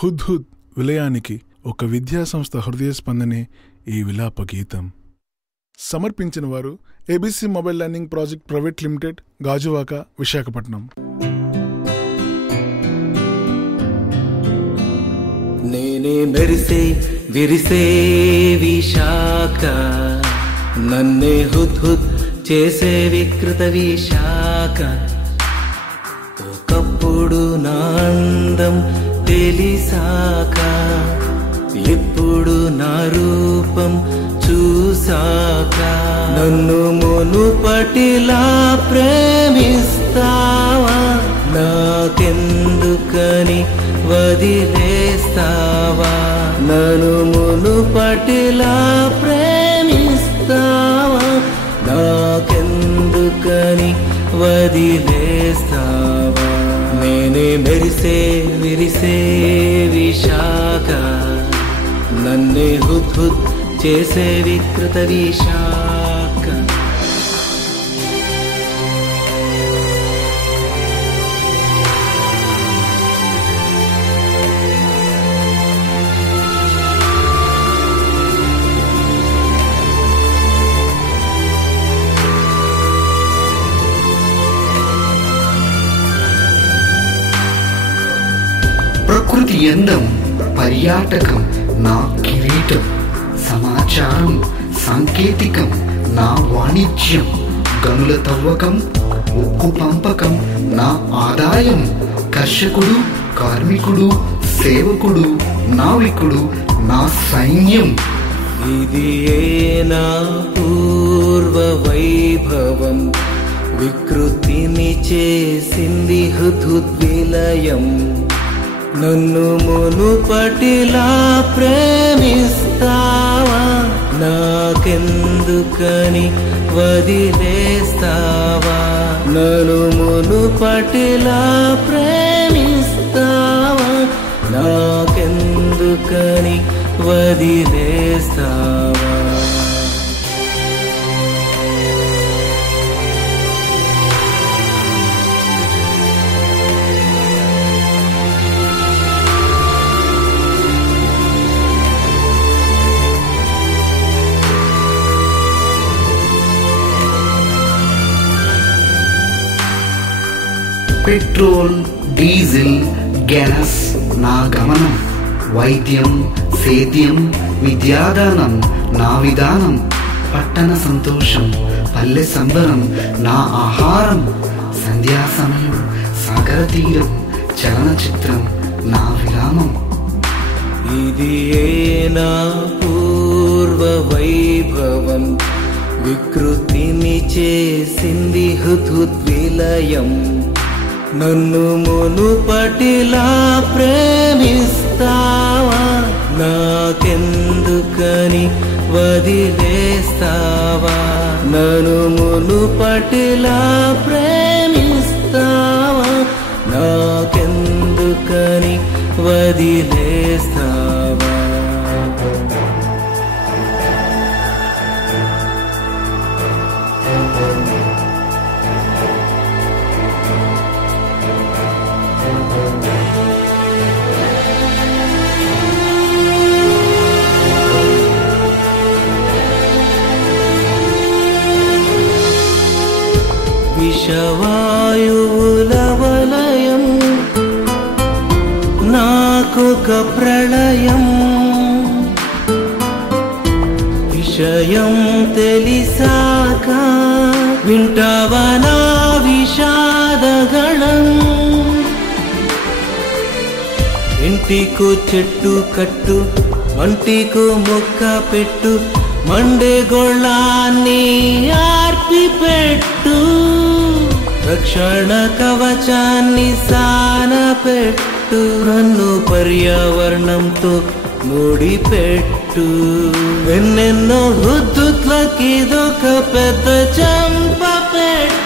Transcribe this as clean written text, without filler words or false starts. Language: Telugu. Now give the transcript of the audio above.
హుద్హుద్ విలయానికి ఒక విద్యాసంస్థ హృదయ స్పందనే ఈ విలాప గీతం. సమర్పించిన వారు ABC mobile learning project private limited, Gajuwaka, Visakhapatnam. నేనే మెరిసే విరిసే విశాఖ, నన్నే హుద్హుద్ చేసే వికృత విశాఖ. ఒకప్పుడు నా అందం తెలిసాక, ఇప్పుడు నా రూపం చూసాక, నన్ను మునుపటిలా ప్రేమిస్తావా? నాకెందుకని వదిలేస్తావా? నన్ను మునుపటిలా ప్రేమిస్తావా? నాకెందుకని వదిలేస్తావా? నేనే మెరిసే విరిసే విశాఖ, నన్నే హుద్హుద్ చేసే వికృత విశాఖ. ప్రకృతి అందం, పర్యాటకం నా కిరీటం, సమాచారం సాంకేతికం నా వాణిజ్యం, గనుల తవ్వకం ఉక్కు పంపకం నా ఆదాయం, కర్షకుడు కార్మికుడు సేవకుడు నావికుడు నా సైన్యం. ఇది నా పూర్వ వైభవం, వికృతిని చేసింది హుద్హుద్ విలయం. నన్ను మునుపటిలా ప్రేమిస్తావా? నాకెందుకని వదిలేస్తావా? నన్ను మునుపటిలా ప్రేమిస్తావా? నాకెందుకని వదిలేస్తావా? పెట్రోల్ డీజిల్ గ్యాస్ నా గమనం, వైద్యం సేద్యం విద్యాదానం నా విధానం, పట్టణ సంతోషం పల్లె సంబరం నా ఆహారం, సంధ్యా సమయం సాగర తీరం చలనచిత్రం నా విరామం. ఇది నా పూర్వ వైభవం, వికృతిని చేసింది హుద్హుద్ విలయం. నన్ను మునుపటిలా ప్రేమిస్తావా? నాకెందుకని వదిలేస్తావా? నన్ను మునుపటిలా ప్రేమిస్తావా? నాకెందుకని వదిలేస్తావా? విషవాయువుల వలయం నాకొక ప్రళయం, విషయం తెలిసాక వింటావా నా విషాదగళం? ఇంటికు చెట్టు కట్టు, మంటికు మొక్క పెట్టు, మండే గొళ్ళాన్ని ఆర్పి పెట్టు, రక్షణ కవచాన్ని సాన పెట్టు, నన్ను పర్యావరణంతో ముడిపెట్టు. ఎన్నెన్నో హుద్హుద్లకిదొక పెద్ద చంప పెట్టు.